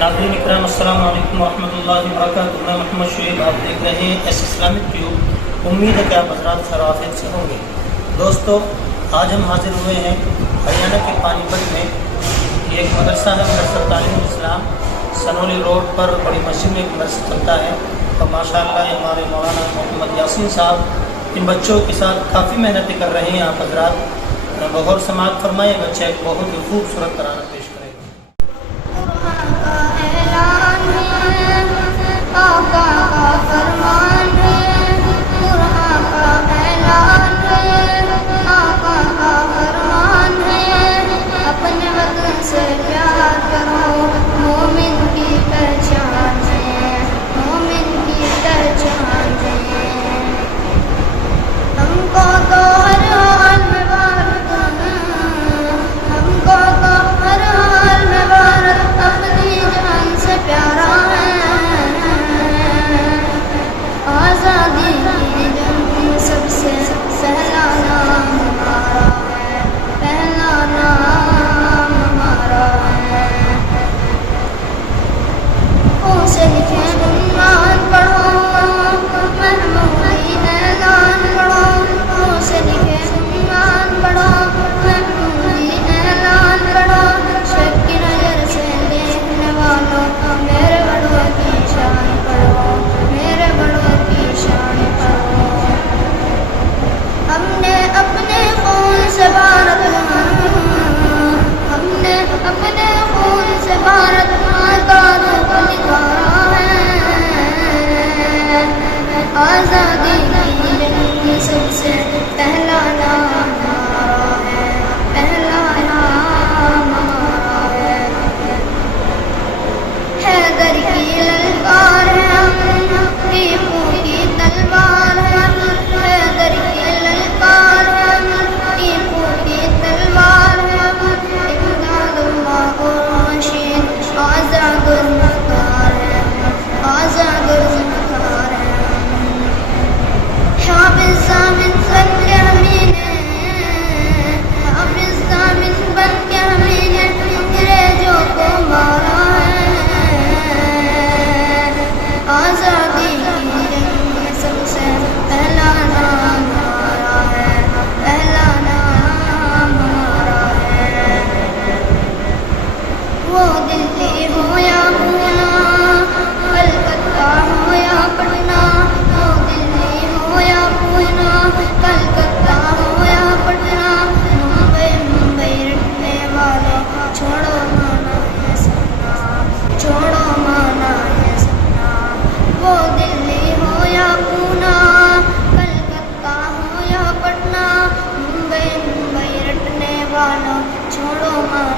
ناظرین اکرام السلام علیکم ورحمۃ اللہ وبرکاتہ۔ میں محمد شعیب، آپ دیکھ رہے ہیں ایس اسلامک ٹیوب۔ امید ہے کہ آپ حضرات خیریت سے ہوں گے۔ دوستو، آج ہم حاضر ہوئے ہیں ہریانہ کے پانی پت میں۔ یہ ایک مدرسہ ہے، مدرسہ تعلیم اسلام، سنولی روڈ پر بڑی مسجد میں ایک مدرسہ چلتا ہے۔ اور ماشاء اللہ ہمارے مولانا محمد یاسین صاحب ان بچوں کے ساتھ کافی محنتیں کر رہے ہیں۔ آپ حضرات بغور سماعت فرمائیں، بچہ ایک بہت ہی خوبصورت ترانہ پیش کرے گا۔ آقا کا فرمان ہے، قرآن کا اعلان ہے، آقا کا فرمان ہے، اپنے وطن سے پیار کرو، مومن کی پہچان ہے، مومن کی پہچان ہے۔ ہم کو تو ہر حال میں بھارت، ہم کو تو ہر حال میں بھارت اپنی جان سے پیارا ہے۔ آزادی کی جنگ میں سب سے پہلا نام ہمارا ہے، پہلا نام ہمارا ہے۔ خون سے لکھے عنوان پڑھو، محمودی اعلان پڑھو، خون سے لکھے عنوان پڑھو، محمودی اعلان پڑھو۔ شک کی نظر سے دیکھنے والوں، میرے بڑوں کی شان پڑھو، میرے بڑوں کی شان پڑھو۔ ہم نے اپنے خون سے بھارت، ہم نے اپنے خون سے بھارت آزاد کو نکالا ہے۔ آزادی کی جنگ میں سب سے پہلا نام ہمارا ہے، پہلا نام ہمارا ہے۔ حیدر کی للکار ہے ہم، ٹیپو کی تلوار ہے ہم، حیدر کی للکار ہے ہم، ٹیپو کی تلوار ہے ہم۔ امداد اللہ راشد، آزاد المختار ہے ہم، آزاد المختار ہے ہم۔ حافظ ضامن بن کے ہمیں نے، حافظ ضامن بن کے ہمیں نے انگریزوں کو مارا ہے۔ آزادی کی جنگ میں سب سے پہلا نام ہمارا ہے، پہلا نام ہمارا ہے۔ وہ دلی ہو یا پونا، کلکتہ ہو یا پٹنہ، وہ دلی ہو یا پونا، کلکتہ ہو یا پٹنہ، ممبئی رکھنے والوں چھوڑو مانا یہ سپنا، چھوڑو مانا یہ سپنا۔ وہ دلی ہو یا پونا، کلکتہ ہو یا پٹنہ، ممبئی رکھنے والوں چھوڑو مانا